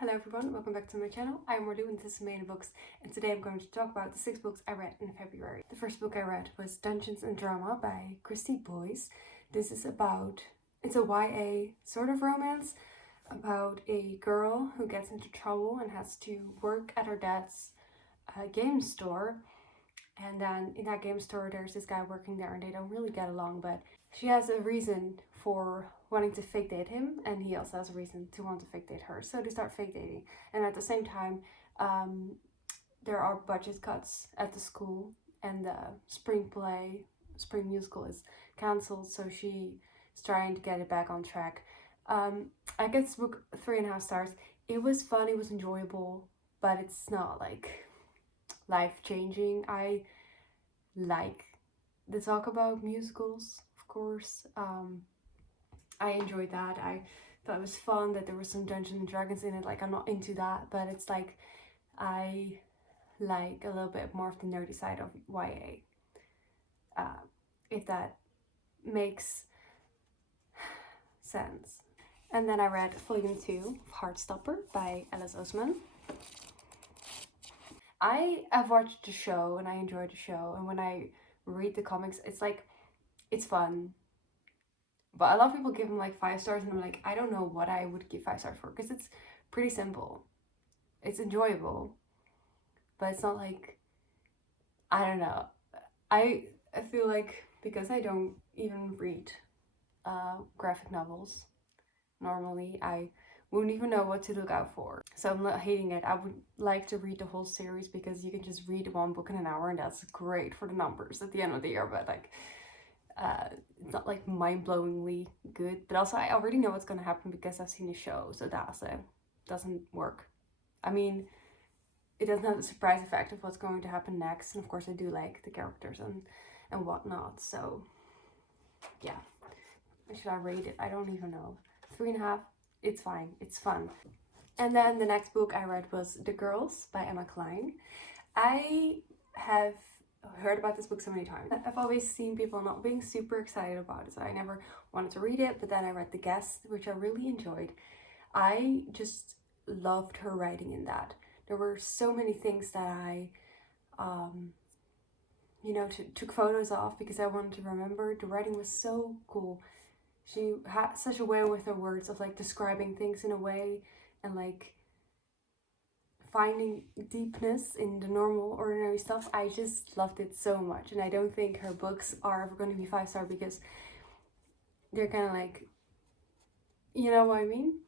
Hello everyone, welcome back to my channel. I'm Marlou and this is Main Books, and today I'm going to talk about the 6 books I read in February. The first book I read was Dungeons and Drama by Christy Boyce. It's a YA sort of romance about a girl who gets into trouble and has to work at her dad's game store. And then in that game store there's this guy working there and they don't really get along, but she has a reason for wanting to fake date him, and he also has a reason to want to fake date her. So they start fake dating, and at the same time, there are budget cuts at the school, and the spring musical is cancelled. So she's trying to get it back on track. I gave this book 3.5 stars. It was fun. It was enjoyable, but it's not like life-changing. I like the talk about musicals, of course. I enjoyed that. I thought it was fun that there was some Dungeons and Dragons in it. Like, I'm not into that, but it's like I like a little bit more of the nerdy side of YA. If that makes sense. And then I read Volume 2 of Heartstopper by Alice Oseman. I've watched the show and I enjoyed the show, and when I read the comics, it's fun. But a lot of people give them like 5 stars, and I'm like, I don't know what I would give 5 stars for, because it's pretty simple. It's enjoyable, but it's not like, I don't know. I feel like because I don't even read graphic novels normally, I wouldn't even know what to look out for. So I'm not hating it. I would like to read the whole series because you can just read one book in an hour, and that's great for the numbers at the end of the year. But like, it's not like mind-blowingly good, but also I already know what's gonna happen because I've seen the show, so that also doesn't work. I mean, it doesn't have the surprise effect of what's going to happen next, and of course I do like the characters and whatnot, so yeah. Should I rate it? I don't even know. 3.5. It's fine. It's fun. And then the next book I read was The Girls by Emma Cline. I have heard about this book so many times. I've always seen people not being super excited about it, so I never wanted to read it, but then I read The Guest, which I really enjoyed. I just loved her writing in that. There were so many things that I took photos of because I wanted to remember. The writing was so cool. She had such a way with her words of like describing things in a way, and like finding deepness in the normal, ordinary stuff. I just loved it so much, and I don't think her books are ever going to be 5-star because they're kind of like, you know what I mean?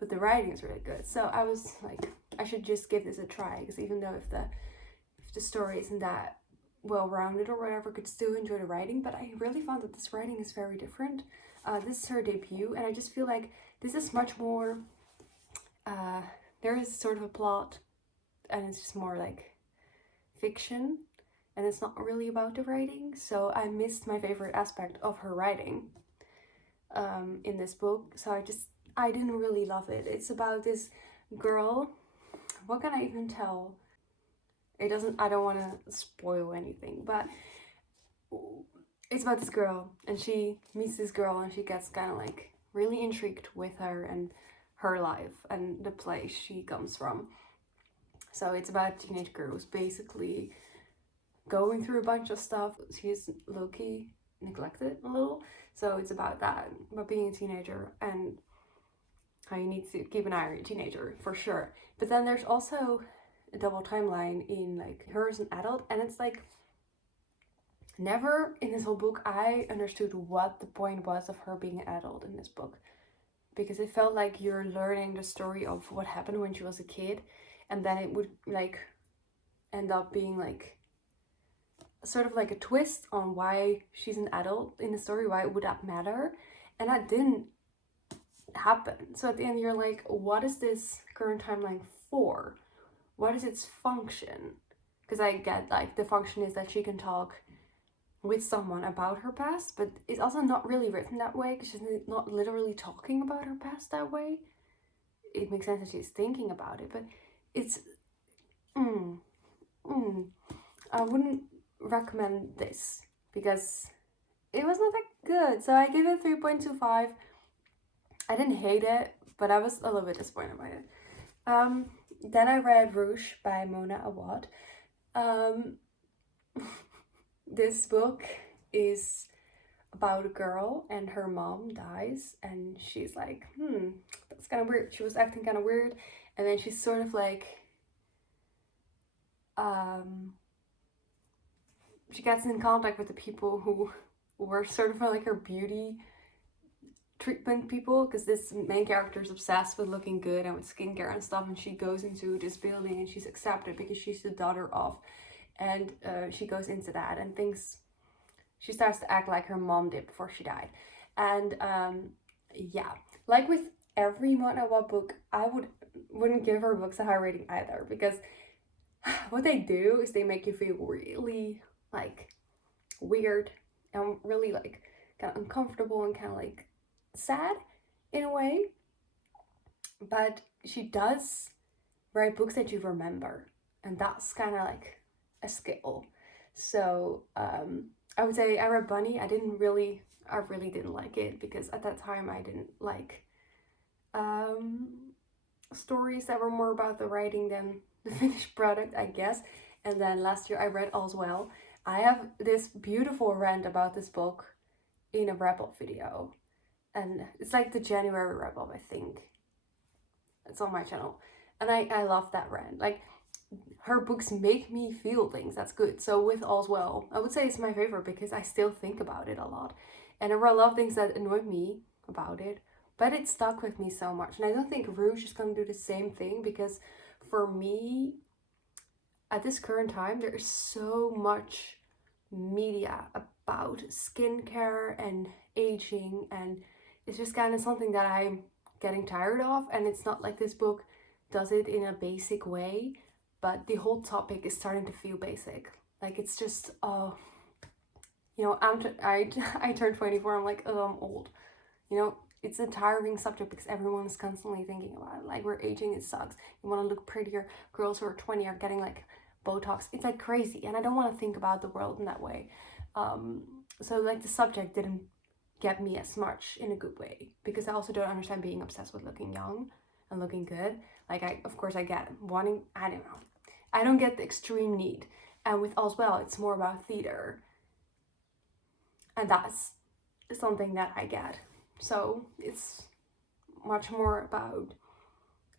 But the writing is really good. So I was like, I should just give this a try, because even though if the story isn't that well-rounded or whatever, I could still enjoy the writing. But I really found that this writing is very different. This is her debut, and I just feel like this is much more, there is sort of a plot, and it's just more like fiction, and it's not really about the writing. So I missed my favorite aspect of her writing in this book. So I didn't really love it. It's about this girl. What can I even tell? I don't want to spoil anything, but it's about this girl, and she meets this girl, and she gets kind of like really intrigued with her and her life and the place she comes from. So it's about a teenage girl who's basically going through a bunch of stuff. She's low-key neglected a little. So it's about that, about being a teenager and how you need to keep an eye on your teenager, for sure. But then there's also a double timeline in like her as an adult, and it's like, never in this whole book I understood what the point was of her being an adult in this book, because it felt like you're learning the story of what happened when she was a kid, and then it would like end up being like sort of like a twist on why she's an adult in the story, why would that matter, and that didn't happen. So at the end you're like, what is this current timeline for? What is its function? Because I get like the function is that she can talk with someone about her past, but it's also not really written that way, because she's not literally talking about her past that way. It makes sense that she's thinking about it, but it's I wouldn't recommend this because it was not that good. So I gave it 3.25. I didn't hate it, but I was a little bit disappointed by it. Then I read Rouge by Mona Awad. Um, this book is about a girl and her mom dies, and she's like, that's kind of weird. She was acting kind of weird, and then she's sort of like, she gets in contact with the people who were sort of like her beauty treatment people, because this main character is obsessed with looking good and with skincare and stuff, and she goes into this building and she's accepted because she's the daughter of, and she goes into that and thinks, she starts to act like her mom did before she died. And yeah, like with every Mona Awad book, I wouldn't give her books a high rating either, because what they do is they make you feel really like weird and really like kind of uncomfortable and kind of like sad in a way. But she does write books that you remember, and that's kind of like a skill. So I would say I read Bunny. I really didn't like it, because at that time I didn't like stories that were more about the writing than the finished product, I guess. And then last year I read All's Well. I have this beautiful rant about this book in a wrap-up video, and it's like the January wrap-up, I think. It's on my channel, and I love that rant. Like, her books make me feel things. That's good. So with All's Well, I would say it's my favorite because I still think about it a lot, and there were a lot of things that annoyed me about it, but it stuck with me so much. And I don't think Rouge is going to do the same thing, because for me, at this current time, there is so much media about skincare and aging, and it's just kind of something that I'm getting tired of. And it's not like this book does it in a basic way, but the whole topic is starting to feel basic. Like, it's just I turned 24. I'm like, oh, I'm old. It's a tiring subject because everyone is constantly thinking about it. Like, we're aging, it sucks. You want to look prettier. Girls who are 20 are getting like Botox. It's like crazy, and I don't want to think about the world in that way. So like, the subject didn't get me as much in a good way, because I also don't understand being obsessed with looking young and looking good. Like, of course I get wanting, I don't know. I don't get the extreme need. And with All's Well, it's more about theater, and that's something that I get. So it's much more about,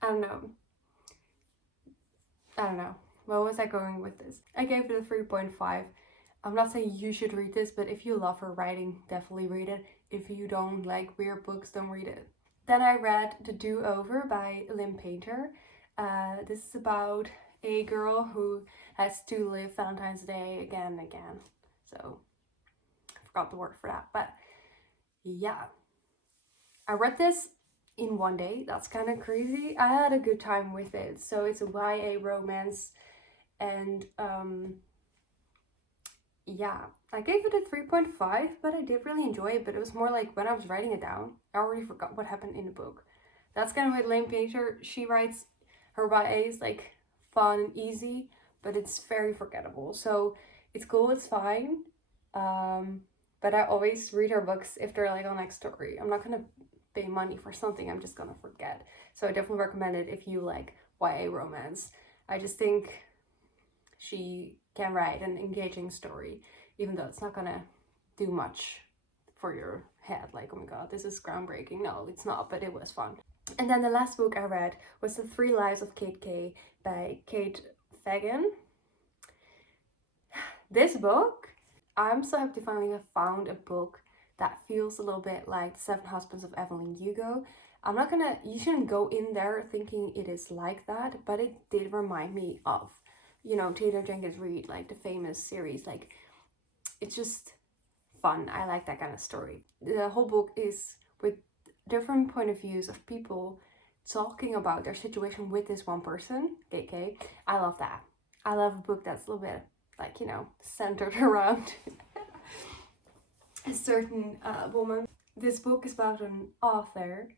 I don't know. Where was I going with this? I gave it a 3.5. I'm not saying you should read this, but if you love her writing, definitely read it. If you don't like weird books, don't read it. Then I read The Do-Over by Lynn Painter. This is about a girl who has to live Valentine's Day again and again. So, I forgot the word for that. But yeah, I read this in one day. That's kind of crazy. I had a good time with it. So it's a YA romance, and yeah, I gave it a 3.5, but I did really enjoy it. But it was more like, when I was writing it down, I already forgot what happened in the book. That's kind of what Lane Painter, she writes her YAs like fun and easy, but it's very forgettable. So it's cool, it's fine. But I always read her books if they're like on Next Story. I'm not gonna pay money for something I'm just gonna forget. So I definitely recommend it if you like YA romance. I just think she can write an engaging story, even though it's not gonna do much for your head. Like, oh my god, this is groundbreaking. No, it's not, but it was fun. And then the last book I read was The 3 Lives of Kate Kay by Kate Fagan. This book, I'm so happy to finally have found a book that feels a little bit like The 7 Husbands of Evelyn Hugo. You shouldn't go in there thinking it is like that, but it did remind me of, Taylor Jenkins Reid, like the famous series. Like, it's just fun. I like that kind of story. The whole book is with different point of views of people talking about their situation with this one person, KK. I love that. I love a book that's a little bit like, centered around a certain woman. This book is about an author,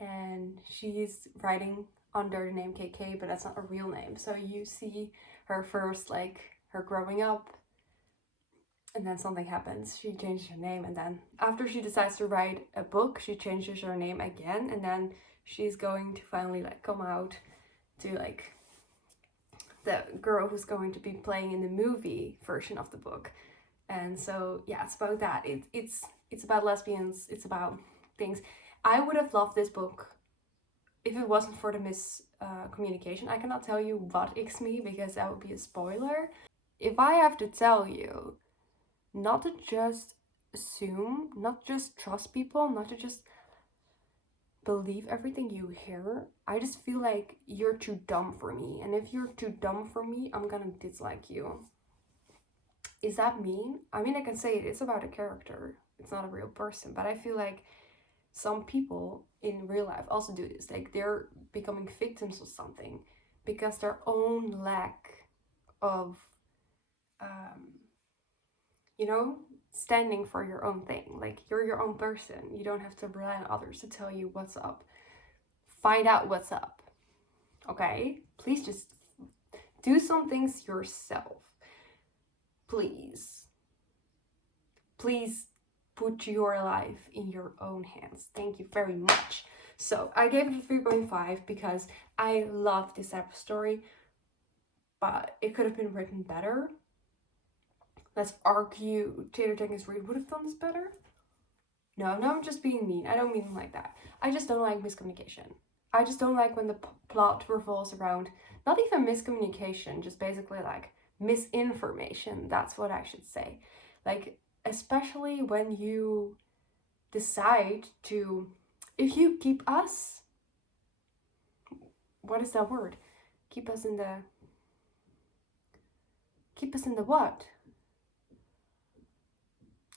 and she's writing under the name KK, but that's not a real name. So you see her first, like, her growing up, and then something happens. She changes her name, and then after she decides to write a book, she changes her name again, and then she's going to finally like come out to like the girl who's going to be playing in the movie version of the book. And so yeah, it's about that. It's about lesbians, it's about things. I would have loved this book if it wasn't for the miscommunication. I cannot tell you what icks me because that would be a spoiler. If I have to tell you not to just assume, not just trust people, not to just believe everything you hear, I just feel like you're too dumb for me. And if you're too dumb for me, I'm gonna dislike you. Is that mean? I mean, I can say it's about a character. It's not a real person. But I feel like some people in real life also do this. Like they're becoming victims of something because their own lack of, you know, standing for your own thing. Like you're your own person. You don't have to rely on others to tell you what's up. Find out what's up. Okay? Please just do some things yourself. Please. Please put your life in your own hands. Thank you very much. So I gave it a 3.5 because I love this type of story, but it could have been written better. Let's argue Taylor Jenkins Reid would have done this better. No, I'm just being mean. I don't mean like that. I just don't like miscommunication. I just don't like when the plot revolves around not even miscommunication, just basically like misinformation. That's what I should say. Like, especially when you decide to, if you keep us, what is that word? Keep us in the what?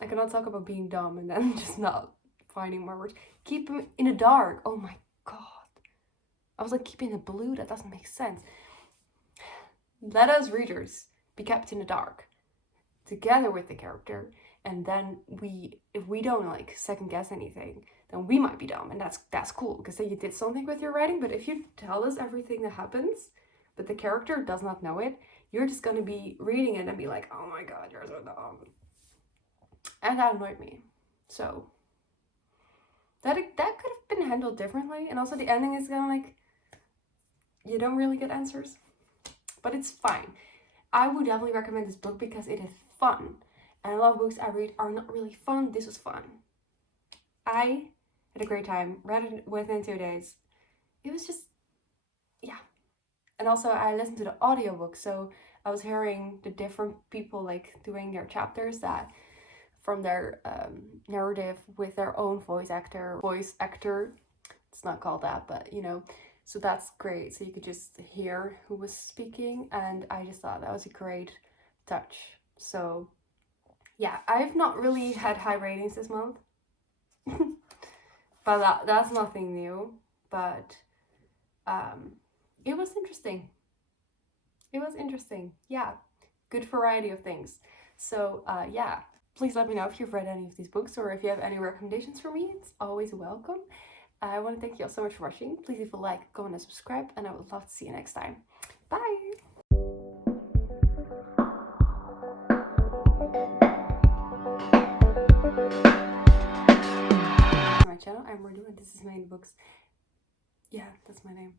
I cannot talk about being dumb and then just not finding more words. Keep them in the dark. Oh my god. I was like, keeping the blue? That doesn't make sense. Let us readers be kept in the dark together with the character, and then if we don't like second guess anything, then we might be dumb, and that's cool because then you did something with your writing. But if you tell us everything that happens but the character does not know it, you're just gonna be reading it and be like, oh my god, you're so dumb. And that annoyed me. So that could have been handled differently. And also the ending is kind of like, you don't really get answers, but it's fine. I would definitely recommend this book because it is fun. And a lot of books I read are not really fun. This was fun. I had a great time. Read it within 2 days. It was just, yeah. And also I listened to the audiobook, so I was hearing the different people like doing their chapters that from their narrative with their own voice actor. It's not called that, but you know. So that's great. So you could just hear who was speaking, and I just thought that was a great touch. So yeah, I've not really had high ratings this month, but that's nothing new. But it was interesting. Yeah, good variety of things. So yeah, please let me know if you've read any of these books or if you have any recommendations for me. It's always welcome. I want to thank you all so much for watching. Please leave a like, comment, and subscribe, and I would love to see you next time. Bye! My channel, I'm Mardu, and this is my books. Yeah, that's my name.